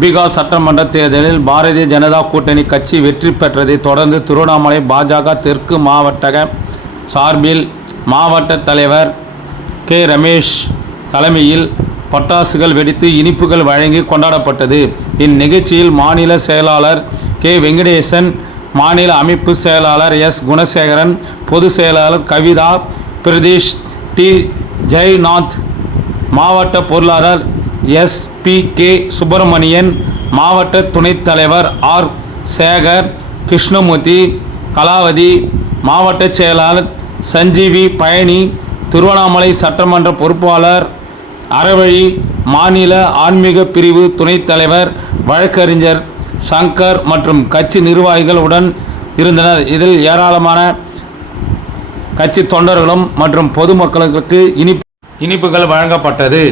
பீகார் சட்டமன்ற தேர்தலில் பாரதிய ஜனதா கூட்டணி கட்சி வெற்றி பெற்றதை தொடர்ந்து திருவண்ணாமலை பாஜக தெற்கு மாவட்ட சார்பில் மாவட்ட தலைவர் கே. ரமேஷ் தலைமையில் பட்டாசுகள் வெடித்து இனிப்புகள் வழங்கி கொண்டாடப்பட்டது. இந்நிகழ்ச்சியில் மாநில செயலாளர் கே. வெங்கடேசன் மாநில அமைப்பு செயலாளர் எஸ். குணசேகரன் பொதுச் செயலாளர் கவிதா பிரதீஷ் டி. ஜெய்நாத் மாவட்ட பொருளாளர் எஸ் பி கே சுப்பிரமணியன் மாவட்ட துணைத் தலைவர் ஆர். சேகர் கிருஷ்ணமூர்த்தி கலாவதி மாவட்ட செயலாளர் சஞ்சீவி பழனி திருவண்ணாமலை சட்டமன்ற பொறுப்பாளர் அறவழி மாநில ஆன்மீக பிரிவு துணைத் தலைவர் வழக்கறிஞர் சங்கர் மற்றும் கட்சி நிர்வாகிகள் உடன் இருந்தனர். இதில் ஏராளமான கட்சி தொண்டர்களும் மற்றும் பொதுமக்களுக்கு இனிப்பு இனிப்புகள் வழங்கப்பட்டது.